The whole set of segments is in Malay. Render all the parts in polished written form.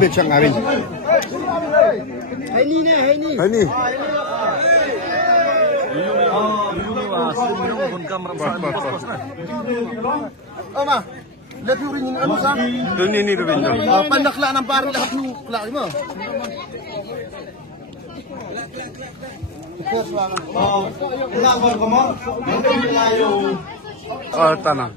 Biết chẳng ai mình. Hay ni. Ama, lihat urin ini anu sah. Ini udah Pandak lah nampak dah tu kelak ni mah. Oh, tanah.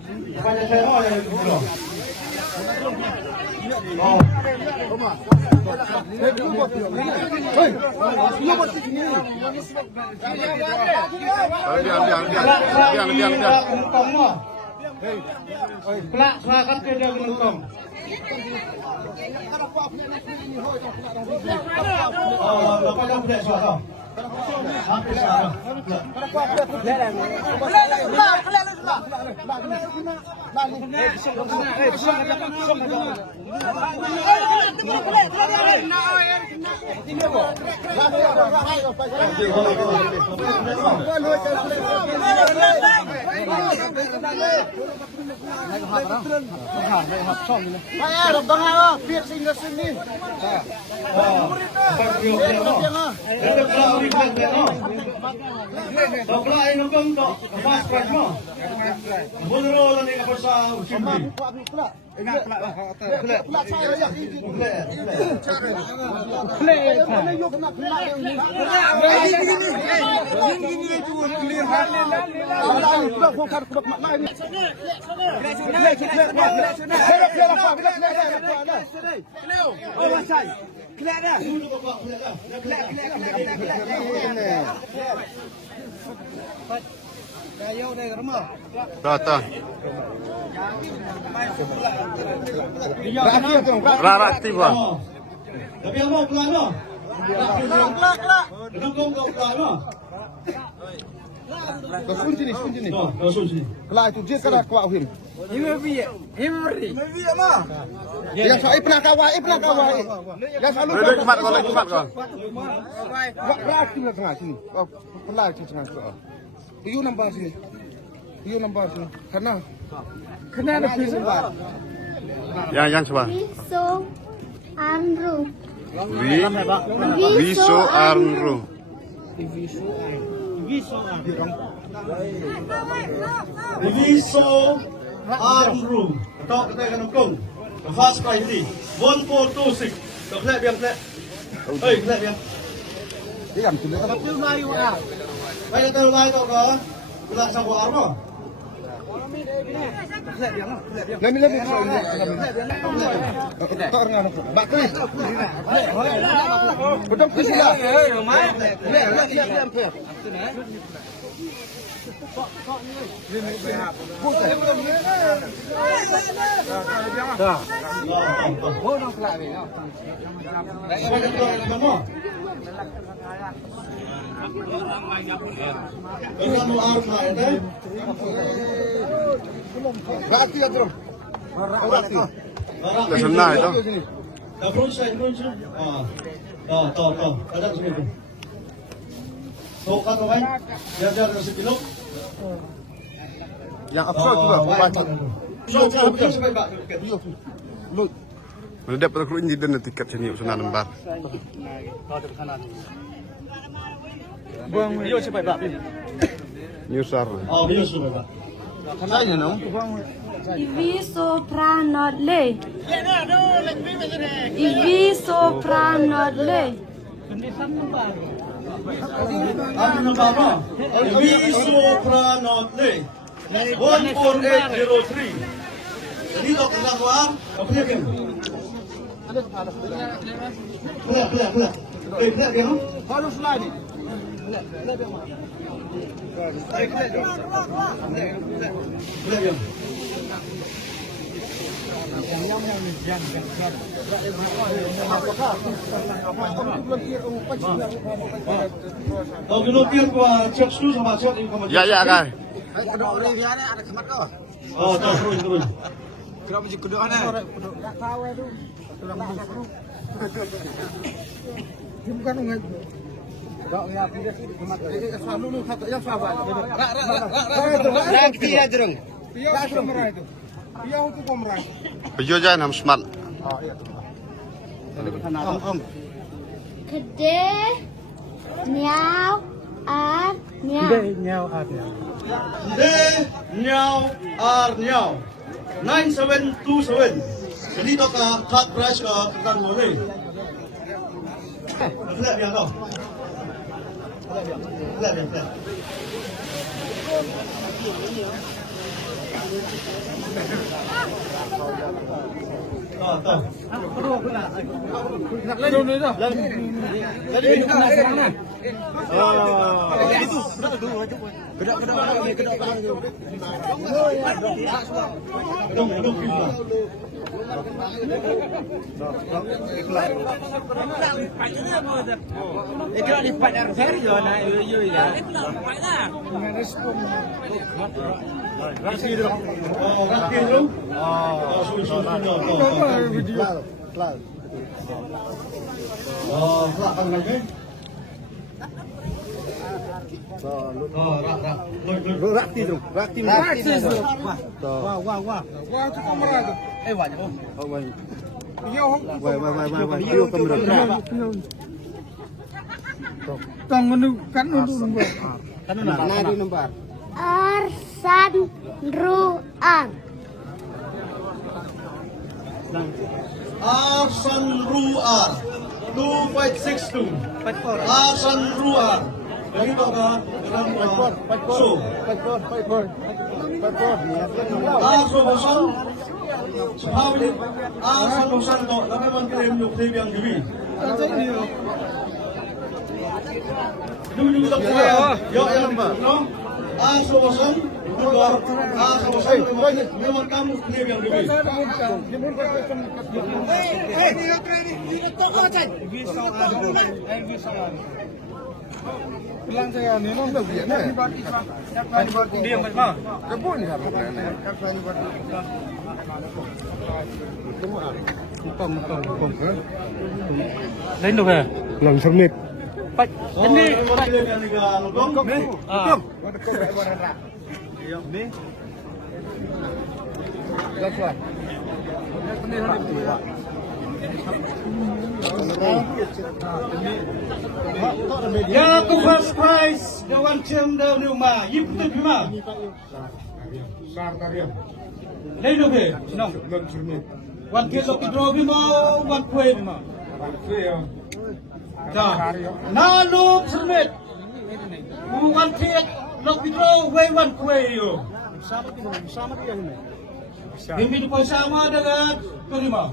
Pelak silakan ke dia menukang. Rata. Rara tiba. Tapi yang mau pelan no. Kelak. Dukung kau pelan no. Kau sini. Kau sini. Kelak itu dia kena kuat him. Himri. Mah. Ya saya pernah kawai. Ya selalu. Cepat kau. Kelak di tengah sini. Kelak di tengah. Iu nampak sini. Karena ada pisau. Yang coba. Viso Arnru. Tok kita akan hukum. Fast priority 1426. Klek biang. Hei, klek biang. Dia kan tulis apa tu Melayu ah. Baik tahu Melayu kau ke? Kelak sabu arno. Klek biang. Lebih. Tok orang apa? Bakri. Betul ke sila? Klek. Senang itu. Tahu. Ada sini. Tok kau main. Dia sekilo. Yang afro juga. Mana dapat aku ini dan tiket sini usah lembar. Buang video cepat pak. Newsar. Oh video cepat pak. Saya no. Ivi sopranole. Ivi sopranole. Ano number mo? Visopranotle 14803. Dito kailangan ko ang kapilikin. Pula. Pula yan. Harus lagi. Pula yan. Đầu tiên qua check shoes sama check informasi. Ya ya kan. Kedok Olivia ni ada kemat kau. Oh, terus. Kedok biji kedok ni. Tak tahu itu. Bukan ungai. Kedok ya pindah sini kemat. Selalu lu satu yang sabar. Rakti dah jerung. Dia sudah merah itu. Dia untuk pemerah. Bejo jangan ham smart. Kede, nyau, ar, nyau. Nyau ada. De, nyau, ar, nyau. 9727. Jadi tu ka third prize ka kan boleh. Lihat dia tu. Lihat dia. Itu lipat dari serius nak you ya. Rakti dulu. Belakang lagi. Rakti tu. Rakti. Wah. Wah tu pemerah tu. Banyak. Dia orang. Dia kamera. Tong kan nombor. Nadi nombor. Arsan Ruan. Arsan Ruar 2562. Arsan Ruar. Jadi tu ka so. Arsan Bosan. Sahabat Arsan Bosan tu lagi kirim lu kirim yang dewi. Dulu tak saya. Yo yang no. Arsan Bosan. Arsan Bosan. Memang kamu kirim yang dewi. Bilang saya ni nombor dia ni. Dia macam. Kebun kan. Lain tu ke? Belum submit. Ini That's right. ya tu first prize dewan cem dah rumah. Yip tu bima. Sar tarian. Lain tu ke? Senang. Belum submit. Wan kilo kidro bima, wan kue bima. Dah. Nalu sermet. Wan tiek lok kidro, we wan kue yo. Sama dia ni. Ini tu sama dengan kelima.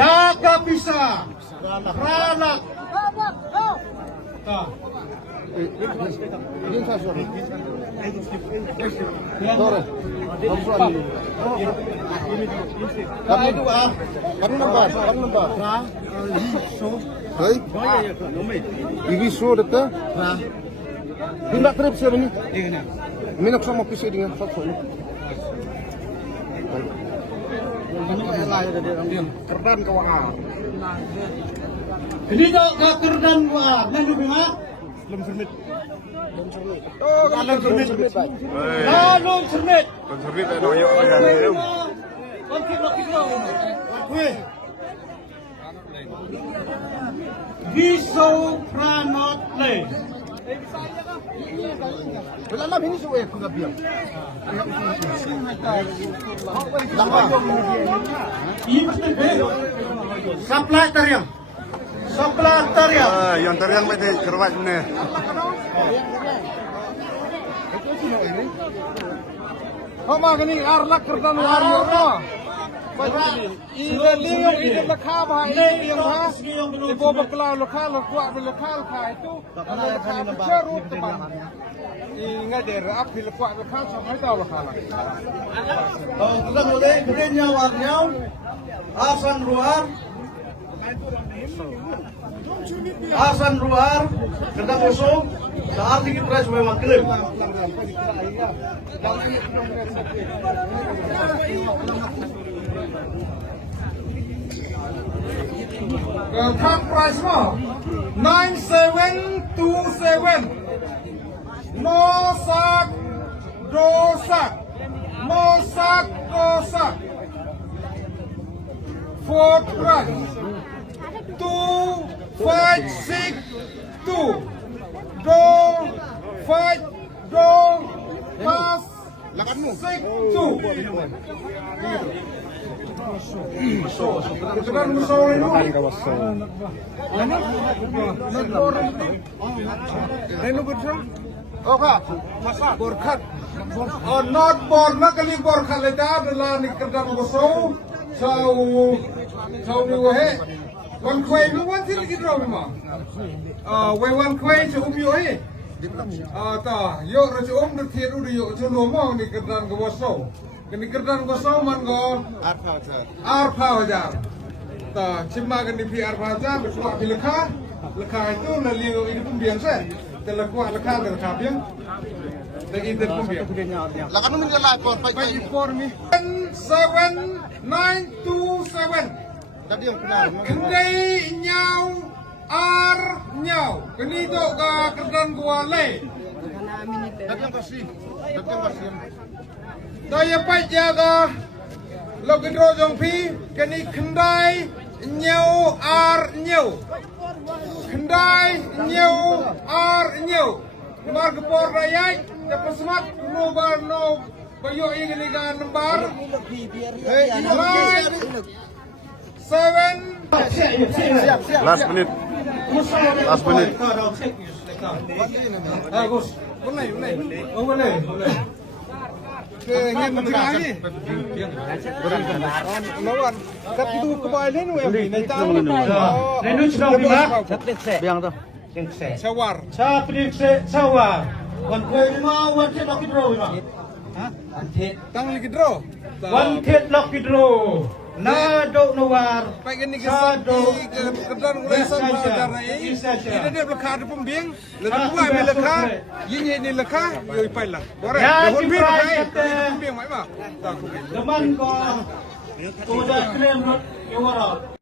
Jaga bisa. Ranak. Dah. Ini saya suruh. Kau itu Kan nombor. Hei. Ini show dekat. Tidak trip siapa ni? Ini nak sama pisau dengan satu ni. Kerdan kawang. Ini tak kerdan gua. Nanti bima. Belum submit. Oh, Belum submit. lalu sermet. Konservit ada noyo ya. Wan kilo kidro. Kue. Viso Pranot Le. Lama ini suwe aku tak biar. Ini pasti be. Supply tariang. Supply tariang. Yang teriang pasti kerwat ni. Kau makan ni arlak kerdan warna. ini yang ini lekah bahaya ini yang ha. Ibu berkelau lekah lekah berlekah lekah itu. Kalau lekah bercerut teman. Ingat deh, api lekah lekah sampai tahu lekah. Kita mulai kerennya warnanya. Hasan Ruhar, kita kosong. Saat ini kita supaya maklum. Top price more 9727. No sak dosak. No sak dosak. Fourth price 2562. Do 5 do pas 62. Kita musuh ini. Oh Pak, borkat. Oh not bor, nak kali borkat leda adalah ni kerja musuh. Sau ni wahe. Wan kuai ni wan sih lagi draw memang. Wan kuai cukup yohe. Ta, yo raja om tertiru di yo cuno mau ni kerja musuh. Kini kerja musuh man go. Arpa aja. Ta, cuma kan di arpa aja bersuara lekah. Lekah itu naliu ini pun biasa. Telekuah lekah lekah biang. Lagi itu pun biang. Lah kan minta lapor Pak. Bagi for me 7927. Tadi yang benar. Kendai nyau ar nyau. Kini tu ke kerdan gua le. Tadi yang kasih. Daya pai jaga. Lo kedro jong pi. Kini kendai nyau ar nyau. Kendai nyau ar nyau. Nomor kepor rakyat. Dapat semat. Nomor no. Bayo ini liga nomor. Seven. Last minute. Last minute. Bagus. Boleh. Oh boleh. Ingin lagi. Lawan. Tapi itu kembali ni weh. Nenu sudah lima. Sawar. Sawar. Wan kuai lima, wan tet lock draw lima. Tang lagi draw. Wan tet lock draw. Nado Nawar. Baik ini kesadi kedan ulesan darah ini. Ini dia lekah di pembiang. Lalu mulai melekah. Ini lekah. Yoi pailah. Boleh. Dahulu biar pembiang mai mah. Teman kau. Sudah klaim rot.